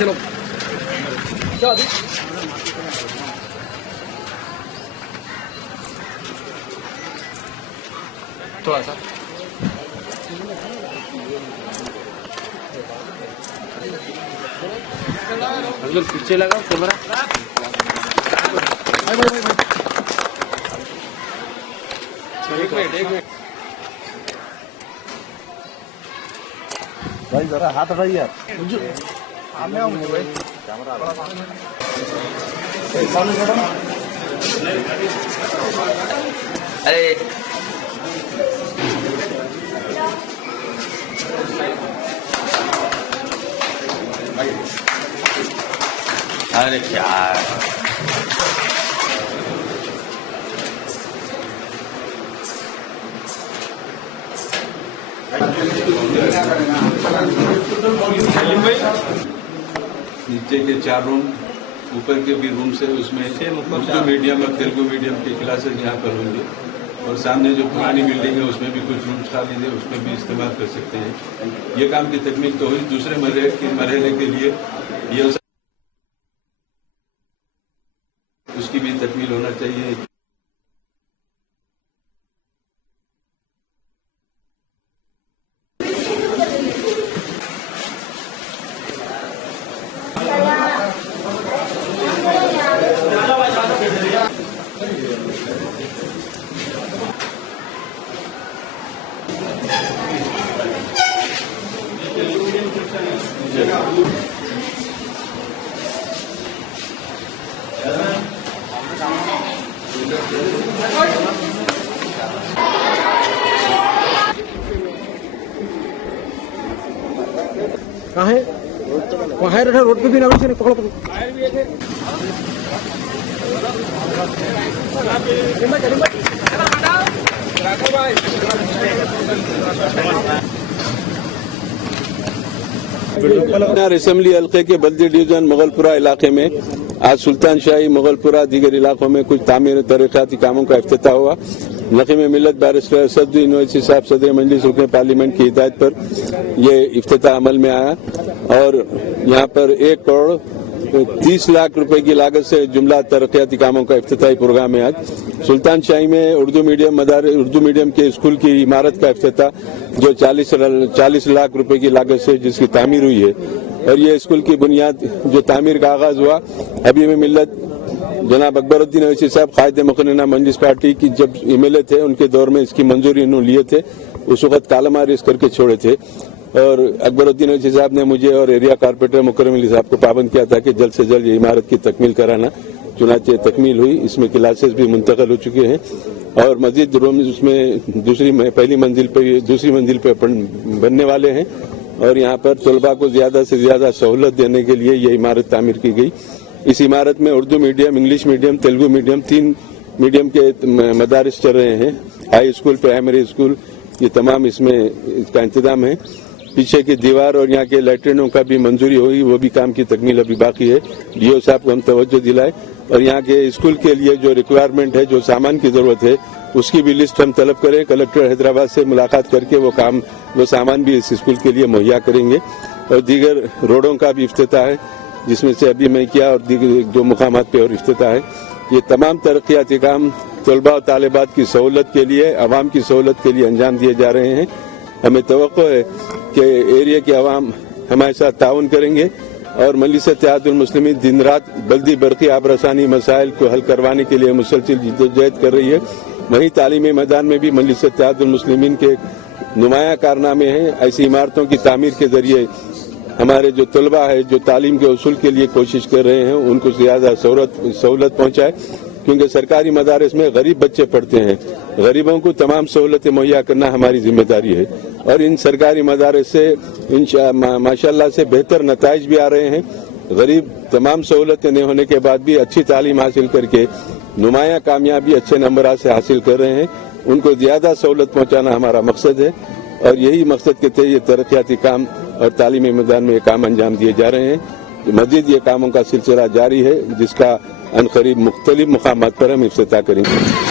चलो थोड़ा सा पीछे लगाओ कैमरा। एक मिनट भाई जरा हाथ हटाइए यार। अरे अरे यार नीचे के 4 रूम, ऊपर के भी रूम से उसमें उर्दू मीडियम और तेलुगु मीडियम की क्लासेज यहाँ पर होंगी और सामने जो पुरानी बिल्डिंग है उसमें भी कुछ रूम्स खाली है, उसमें भी इस्तेमाल कर सकते हैं। ये काम की तकमील तो हुई। दूसरे मरहले के लिए ये उसकी भी तकमील होना चाहिए। कहाँ है? वहाँ है रोड पे भी ना पकड़ो पकड़ो। असेंबली हल्के के बल्दी डिवीजन मुगलपुरा इलाके में आज सुल्तान शाही मुगलपुरा दीगर इलाकों में कुछ तामीर तरक्याती कामों का इफ्तिताह हुआ। नकीम मिल्लत बैरिस्टर असदुद्दीन यूनिवर्सिटी साहब सदर मजलिस रुकन पार्लियामेंट की हिदायत पर यह इफ्तिताह अमल में आया और यहाँ पर 1,30,00,000 रुपए की लागत से जुमला तरक्याती कामों का इफ्तिताही प्रोग्राम है। आज सुल्तान शाही में उर्दू मीडियम के स्कूल की इमारत का इफ्तिताह जो 40 लाख रुपए की लागत से जिसकी तामीर हुई है और ये स्कूल की बुनियाद जो तामीर का आगाज हुआ अभी में मिल्लत जनाब अकबरुद्दीन अवैसी साहब कायद मुकन्नना मजलिस पार्टी की जब एमएलए थे उनके दौर में इसकी मंजूरी इन्होंने लिए थे। उस वक्त कालामारिस करके छोड़े थे और अकबरुद्दीन अवैसी साहब ने मुझे और एरिया कारपोरेटर मुकर्रम अली साहब को पाबंद किया था कि जल्द से जल्द ये इमारत की तकमील कराना। चुनाचे तकमील हुई, इसमें क्लासेस भी मुंतकिल हो चुके हैं और मजीद रूम उसमें दूसरी मंजिल पे बनने वाले हैं और यहाँ पर तलबा को ज्यादा से ज्यादा सहूलत देने के लिए ये इमारत तामीर की गई। इस इमारत में Urdu medium, English medium, Telugu medium 3 medium के मदारिस चल रहे हैं। हाई स्कूल, प्राइमरी स्कूल, ये तमाम इसमें इसका इंतजाम है। पीछे की दीवार और यहाँ के लैट्रिनों का भी मंजूरी हुई, वो भी काम की तकमील अभी बाकी है। डीओ साहब को हम तवज्जो दिलाए और यहाँ के स्कूल के लिए जो रिक्वायरमेंट है, जो सामान की जरूरत है, उसकी भी लिस्ट हम तलब करें। कलेक्टर हैदराबाद से मुलाकात करके वो सामान भी इस स्कूल के लिए मुहैया करेंगे और दीगर रोडों का भी इफ्तिताह है जिसमें से अभी मैं किया और दीगर 2 मुकामात पे और इफ्तिताह है। ये तमाम तरक्याती काम तलबा और तालिबात की सहूलत के लिए, अवाम की सहूलत के लिए अंजाम दिए जा रहे हैं। हमें तवक्को है कि एरिया के अवाम हमारे साथ ताउन करेंगे और मजलिस इत्तेहादुल मुस्लिमीन दिन रात बल्दी बरकी आबरसानी मसाइल को हल करवाने के लिए मुसलसल जद्दोजहद कर रही है। वहीं तालीमी मैदान में भी मजलिस इत्तेहादुल मुस्लिमीन के नुमाया कारनामे हैं। ऐसी इमारतों की तामीर के जरिए हमारे जो तलबा है जो तालीम के उसूल के लिए कोशिश कर रहे हैं उनको ज्यादा सहूलत पहुंचाए, क्योंकि सरकारी मदारिस में गरीब बच्चे पढ़ते हैं गरीबों को तमाम सहूलतें मुहैया करना हमारी जिम्मेदारी है और इन सरकारी मदारस से माशाअल्लाह से बेहतर नताइज भी आ रहे हैं। गरीब तमाम सहूलतें नहीं होने के बाद भी अच्छी तालीम हासिल करके नुमाया कामयाबी अच्छे नंबर से हासिल कर रहे हैं। उनको ज्यादा सहूलत पहुंचाना हमारा मकसद है और यही मकसद के तहत ये तरक्याती काम और तालीमी मैदान में ये काम अंजाम दिए जा रहे हैं। मजीद ये कामों का सिलसिला जारी है जिसका अनकरीब मुख्तलिफ मुकामात पर हम इफ्तिताह करेंगे।